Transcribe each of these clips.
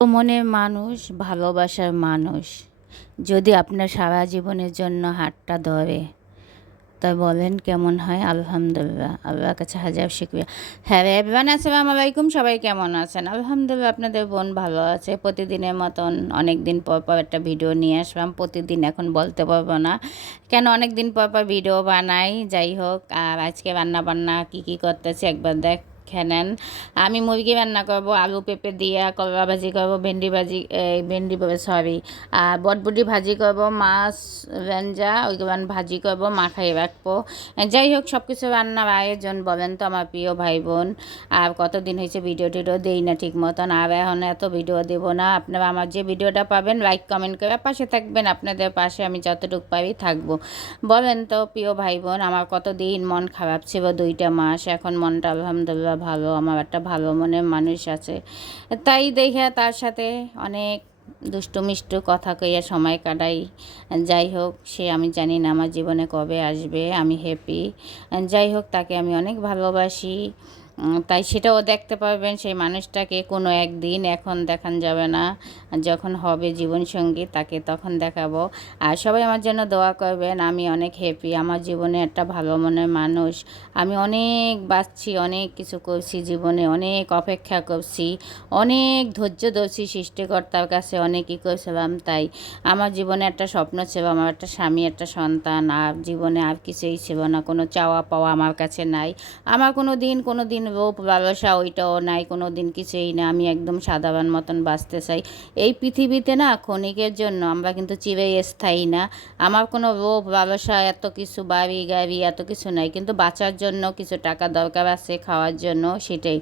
মনের মানুষ, ভালোবাসার মানুষ যদি আপনার সারা জীবনের জন্য হাতটা ধরে, তা বলেন কেমন হয়? আলহামদুলিল্লাহ, আল্লাহর কাছে হাজার শুকরিয়া। হ্যাঁ এভরিওয়ান, আসসালামু আলাইকুম। সবাই কেমন আছেন? আলহামদুলিল্লাহ, আপনাদের বোন ভালো আছে। প্রতিদিনের মতন অনেক দিন পর পর একটা ভিডিও নিয়ে আসলাম। প্রতিদিন এখন বলতে পারবো না কেন, অনেক দিন পর পর ভিডিও বানাই। যাই হোক, আর আজকে রান্না বান্না কী করতেছি একবার নেন। আমি মুরগি রান্না করবো, আলু পেঁপে দিয়ে, করলা ভাজি করবো, ভেন্ডি ভাজি, ভেন্ডি সরি বটবুটি ভাজি করবো, মাছ ভেঞ্জা ওইগুলো ভাজি করবো, মাখাই রাখবো। যাই হোক, সব কিছু রান্নার আয়োজন বলেন তো আমার প্রিয় ভাই বোন। আর কতদিন হয়েছে ভিডিও টিডিও দেই না ঠিক মতন, আর এখন এত ভিডিও দেবো না। আপনারা আমার যে ভিডিওটা পাবেন লাইক কমেন্ট করে পাশে থাকবেন। আপনাদের পাশে আমি যতটুকু পারি থাকবো। বলেন তো প্রিয় ভাই বোন, আমার কতদিন মন খারাপ ছিল, 2টা মাস। এখন মনটা আলহামদুলিল্লাহ ভালো, আমার একটা ভালো মনের মানুষ আছে। তাই দেখে তার সাথে অনেক দুষ্টু মিষ্টু কথা কইয়া সময় কাটাই। যাই হোক, সে আমি জানি না আমার জীবনে কবে আসবে। আমি হ্যাপি। যাই হোক, তাকে আমি অনেক ভালোবাসি। তাই সেটাও দেখতে পারবেন সেই মানুষটাকে কোনো একদিন, এখন দেখান যাবে না। যখন হবে জীবনসঙ্গী তাকে তখন দেখাবো। আর সবাই আমার জন্য দোয়া করবেন। আমি অনেক হ্যাপি, আমার জীবনে একটা ভালো মনের মানুষ। আমি অনেক বাঁচছি, অনেক কিছু করছি জীবনে, অনেক অপেক্ষা করছি, অনেক ধৈর্য ধরছি সৃষ্টিকর্তার কাছে, অনেকই করেছিলাম। তাই আমার জীবনে একটা স্বপ্ন ছিল, আমার একটা স্বামী, একটা সন্তান। আর জীবনে আর কিছুই ছিল না, কোনো চাওয়া পাওয়া আমার কাছে নাই। আমার কোনো দিন রূপ লালসা ওইটাও নাই, কোনো দিন কিছুই না। আমি একদম সাধারণ মতন বাঁচতে চাই। এই পৃথিবীতে না ক্ষণিকের জন্য, আমরা কিন্তু চিরস্থায়ী না। আমার কোনো রূপ লালসা, এত কিছু বাড়ি গাড়ি এত কিছু নাই, কিন্তু বাঁচার জন্য কিছু টাকা দরকার আছে, খাওয়ার জন্য, সেটাই।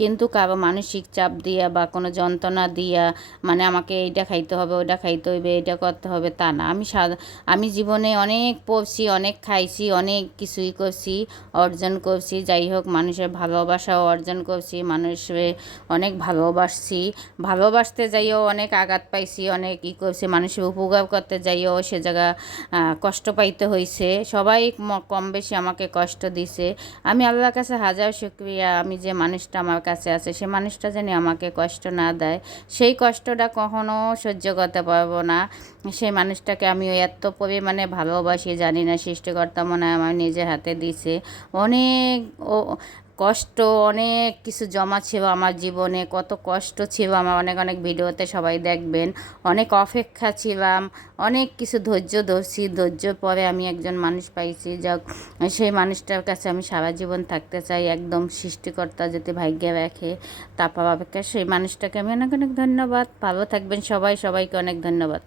কিন্তু কারো মানসিক চাপ দিয়া বা কোনো যন্ত্রণা দিয়া, মানে আমাকে এইটা খাইতে হবে, ওইটা খাইতে হবে, এটা করতে হবে, তা না। আমি জীবনে অনেক পড়ছি, অনেক খাইছি, অনেক কিছুই করছি, অর্জন করছি। যাই হোক, মানুষের ভালোবাসাও অর্জন করছি, মানুষে অনেক ভালোবাসছি। ভালোবাসতে যাইও অনেক আঘাত পাইছি, অনেক করছি। মানুষের উপকার করতে যাইও সে জায়গা কষ্ট পাইতে হয়েছে। সবাই কম বেশি আমাকে কষ্ট দিছে। আমি আল্লাহর কাছে হাজার শুকরিয়া, আমি যে মানুষটা আমার কাছে আছে সে মানুষটা জানি আমাকে কষ্ট না দেয়। সেই কষ্টটা কখনো সহ্য করতে পারবো না। সেই মানুষটাকে আমি এত পরিমাণে ভালোবাসি, জানি না সৃষ্টিকর্তা মনে হয় আমার নিজের হাতে দিছে। অনেক কষ্ট, অনেক কিছু জমা ছিল আমার জীবনে, কত কষ্ট ছিল আমার, অনেক অনেক ভিডিওতে সবাই দেখবেন। অনেক অপেক্ষা ছিলাম, অনেক কিছু ধৈর্য ধরছি। ধৈর্য পরে আমি একজন মানুষ পাইছি, যাক সেই মানুষটার কাছে আমি সারা জীবন থাকতে চাই। একদম সৃষ্টিকর্তা যদি ভাগ্যে রাখে, তারপর অপেক্ষা সেই মানুষটাকে আমি অনেক অনেক ধন্যবাদ। ভালো থাকবেন সবাই, সবাইকে অনেক ধন্যবাদ।